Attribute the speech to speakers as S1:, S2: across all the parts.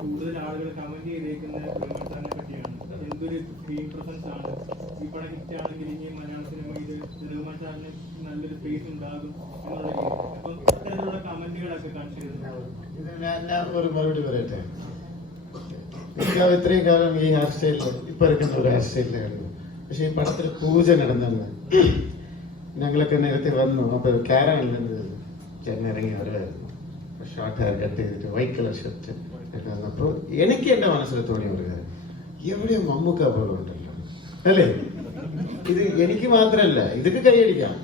S1: കൂടുതൽ ആളുകൾ comment presence ആണ്. ആണെങ്കിൽ ഇനി നല്ലൊരു ഉണ്ടാകും കമന്റുകളൊക്കെ
S2: ഇത്രയും കാലം ഈ ഹെയർ സ്റ്റൈലിൽ ഇപ്പൊ ഇരിക്കുന്ന ഒരു ഹെയർ കണ്ടു. പക്ഷെ ഈ പടത്തിൽ പൂജ നടന്നല്ല. ഞങ്ങളൊക്കെ നേരത്തെ വന്നു. അപ്പൊ കാരാണിൽ ചെന്നിറങ്ങി അവരായിരുന്നു ഷോർട്ട് ഹെയർ കട്ട് ചെയ്തിട്ട് വൈറ്റ് കളർ ഷർട്ട് ഒക്കെ വന്നപ്പോ എനിക്ക് എന്റെ മനസ്സിൽ തോന്നിയ ഒരു കാര്യം എവിടെയോ മമ്മൂക്ക പോലെ ഉണ്ടല്ലോ അല്ലേ ഇത് എനിക്ക് മാത്രല്ല ഇതൊക്കെ കൈയടിക്കാം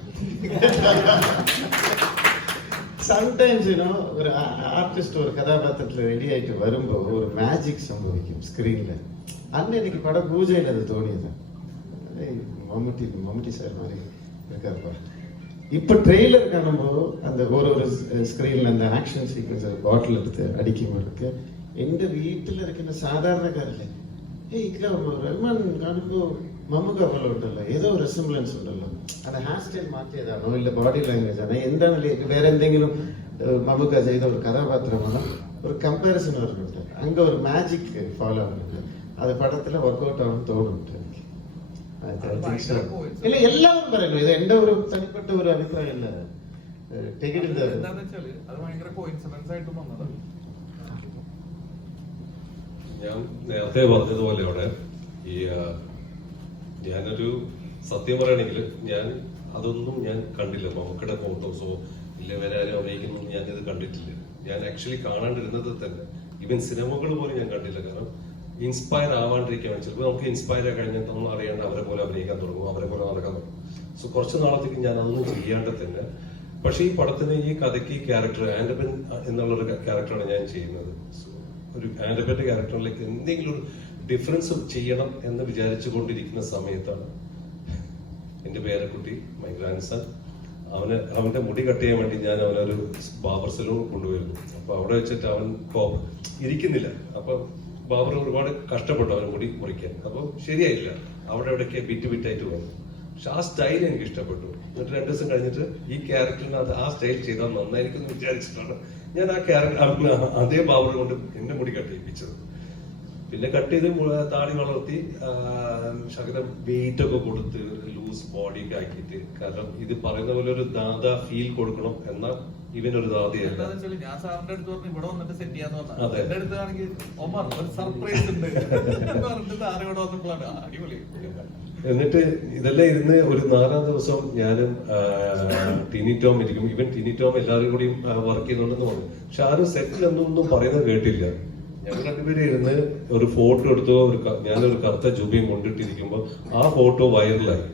S2: സംടൈംസ് യുനോ ഒരു ആർട്ടിസ്റ്റ് ഒരു കഥാപാത്രത്തിൽ റെഡി ആയിട്ട് വരുമ്പോൾ ഒരു മാജിക് സംഭവിക്കും സ്ക്രീനിൽ അന്ന് എനിക്ക് പടം പൂജയിൽ അത് തോന്നിയത് ഏയ് മമ്മൂട്ടി മമ്മൂട്ടി സാർ மாதிரி இருக்காருப்பா இப்போ ட்ரெய்லர் காணும்போது அந்த ஒரு ஒரு സ്ക്രീനിൽ அந்த ആക്ഷൻ സീക്വൻസ് ബോട്ടിൽ എടുത്ത് അടിക്കുമ്പോഴൊക്കെ എൻ്റെ വീട്ടിലിരിക്കുന്ന സാധാരണക്കാരല്ലേ ഏയ് ഇക്ക റഹ്മാൻ കാണുമ്പോൾ മമ്മൂക്ക പോലെ ഉണ്ടല്ലോ ഏതോ റെസിംബ്ലൻസ് ഉണ്ടല്ലോ അത് ഹെയർ സ്റ്റൈൽ മാറ്റിയതാണോ ഇല്ല ബോഡി ലാംഗ്വേജ് ആണോ എന്താണ് വേറെ എന്തെങ്കിലും ഏഹ്, മമ്മൂക്ക ചെയ്ത ഒരു കഥാപാത്രമാണോ ഒരു കമ്പാരിസൺ വരുന്നുണ്ട് അങ്ങ് ഒരു മാജിക് ഫോളോ ആവുന്നുണ്ട് അത് പടത്തിൽ വർക്കൗട്ട് ആവുമെന്ന് തോന്നുന്നുണ്ട് എനിക്ക് I think so. ഇല്ല എല്ലാവരും പറയുന്നു. ഇത് എന്റെ ഒരു തനിപ്പെട്ട ഒരു അഭിപ്രായമല്ല ടേക്ക് ഇറ്റ്
S3: എന്താന്ന് വെച്ചാൽ അത് ഭയങ്കര കോയിൻസിഡൻസ് ആയിട്ട് വന്നതാണ്
S4: ഞാൻ നേരത്തെ പറഞ്ഞതുപോലെ അവിടെ ഈ ഞാനൊരു സത്യം പറയുകയാണെങ്കിൽ ഞാൻ അതൊന്നും ഞാൻ കണ്ടില്ല. മമ്മക്കിടെ ഫോട്ടോസോ ഇല്ല വരാനും ആരും അഭിനയിക്കുന്നൊന്നും ഞാൻ ഇത് കണ്ടിട്ടില്ല. ഞാൻ ആക്ച്വലി കാണാണ്ടിരുന്നത് തന്നെ. ഇവൻ സിനിമകൾ പോലും ഞാൻ കണ്ടില്ല. കാരണം ഇൻസ്പയർ ആവാണ്ടിരിക്കുകയാണ് ചിലപ്പോൾ നമുക്ക് ഇൻസ്പയർ ആയി കഴിഞ്ഞാൽ നമ്മൾ അറിയാണ്ട് അവരെ പോലെ അഭിനയിക്കാൻ തുടങ്ങും അവരെ പോലെ നടക്കാൻ തുടങ്ങും. സോ കുറച്ച് നാളത്തേക്ക് ഞാൻ അതൊന്നും ചെയ്യാണ്ട് തന്നെ പക്ഷേ ഈ പടത്തിന് ഈ കഥയ്ക്ക് ഈ ക്യാരക്ടർ ആൻഡപ്പൻ എന്നുള്ളൊരു ക്യാരക്ടറാണ് ഞാൻ ചെയ്യുന്നത്. സോ ഒരു ആൻഡപ്പന്റെ ക്യാരക്ടറിലേക്ക് എന്തെങ്കിലും ഒരു ഡിഫറൻസ് ചെയ്യണം എന്ന് വിചാരിച്ചു കൊണ്ടിരിക്കുന്ന സമയത്താണ് എന്റെ പേരക്കുട്ടി മൈ ഗ്രാൻഡ് സൺ അവന് അവന്റെ മുടി കട്ട് ചെയ്യാൻ വേണ്ടി ഞാൻ അവനൊരു ബാബർ സലൂൺ കൊണ്ടുപോയിരുന്നു അപ്പൊ അവിടെ വെച്ചിട്ട് അവൻ ഇരിക്കുന്നില്ല. അപ്പൊ ബാബർ ഒരുപാട് കഷ്ടപ്പെട്ടു അവരെ മുടി മുറിക്കാൻ. അപ്പൊ ശരിയായില്ല. അവിടെ എവിടെയൊക്കെ ബിറ്റ് ബിറ്റായിട്ട് വന്നു. പക്ഷെ ആ സ്റ്റൈൽ എനിക്ക് ഇഷ്ടപ്പെട്ടു. എന്നിട്ട് രണ്ടു ദിവസം കഴിഞ്ഞിട്ട് ഈ ക്യാരക്ടറിനകത്ത് ആ സ്റ്റൈൽ ചെയ്താൽ നന്നായിരിക്കും എന്ന് വിചാരിച്ചിട്ടാണ് ഞാൻ ആ ക്യാരക്ടർ അതേ ബാബർ കൊണ്ട് എന്നെ മുടി കട്ട് ചെയ്യിപ്പിച്ചത് പിന്നെ കട്ട് ചെയ്ത് താടി വളർത്തി ശകലം വെയിറ്റ് ഒക്കെ കൊടുത്ത് ലൂസ് ബോഡി ഒക്കെ ആക്കിയിട്ട്. കാരണം ഇത് പറയുന്ന പോലെ ഒരു ദാദ ഫീൽ കൊടുക്കണം എന്ന ഇവനൊരു ദാതയല്ല
S3: എന്താന്ന് വെച്ചാൽ ഞാൻ സാറിന്റെ അടുത്ത് പറഞ്ഞു ഇവിടെ വന്നിട്ട് സെറ്റ് ചെയ്യാന്ന് പറഞ്ഞു.
S4: അതെ.
S3: എന്റെ അടുത്താണെങ്കിൽ ഒമർ ഒരു സർപ്രൈസ് ഉണ്ട്. പറഞ്ഞിട്ട് സാറ് ഇവിടെ വന്നപ്പോഴാണ് അടിപൊളി.
S4: എന്നിട്ട് ഇതെല്ലാം ഇരുന്ന് ഒരു നാലാം ദിവസം ഞാനും ടിനി ടോം ഇരിക്കും. ഇവൻ ടിനി ടോം എല്ലാവരും കൂടി വർക്ക് ചെയ്യുന്നുണ്ടെന്ന് പറഞ്ഞു. പക്ഷെ ആരും സെറ്റിൽ എന്നൊന്നും പറയുന്നത് കേട്ടില്ല. ഞങ്ങൾ രണ്ടുപേരും ഇരുന്ന് ഒരു ഫോട്ടോ എടുത്തു ഒരു ഞാനൊരു കറുത്ത ജുബിയും കൊണ്ടിട്ടിരിക്കുമ്പോൾ ആ ഫോട്ടോ വൈറലായി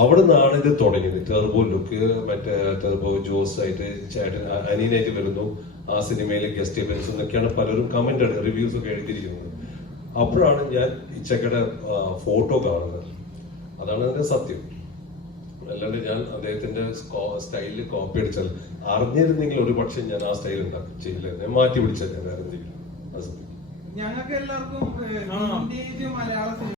S4: അവിടെ നിന്നാണ് ഇത് തുടങ്ങിയത്. ടെർബോ ലുക്ക് മറ്റേ ടെർബോ ജോസ് ആയിട്ട് ചേട്ടൻ അനിയനായിട്ട് വരുന്നു. ആ സിനിമയിലെ ഗസ്റ്റ് അപ്പിയൻസ് എന്നൊക്കെയാണ് പലരും കമന്റ് റിവ്യൂസ് ഒക്കെ എഴുതിയിരിക്കുന്നത്. അപ്പോഴാണ് ഞാൻ ഇച്ചക്കയുടെ ഫോട്ടോ കാണുന്നത്. അതാണ് അതിന്റെ സത്യം. അല്ലാണ്ട് ഞാൻ അദ്ദേഹത്തിന്റെ സ്റ്റൈലിൽ കോപ്പി അടിച്ചാൽ അറിഞ്ഞിരുന്നെങ്കിൽ ഒരു പക്ഷെ ഞാൻ ആ സ്റ്റൈൽ ഉണ്ടാക്കി ചെയ്യില്ല മാറ്റി പിടിച്ചേക്കാം വേറെ എന്തെങ്കിലും.
S5: ഞങ്ങൾക്ക് എല്ലാവർക്കും മലയാള സിനിമ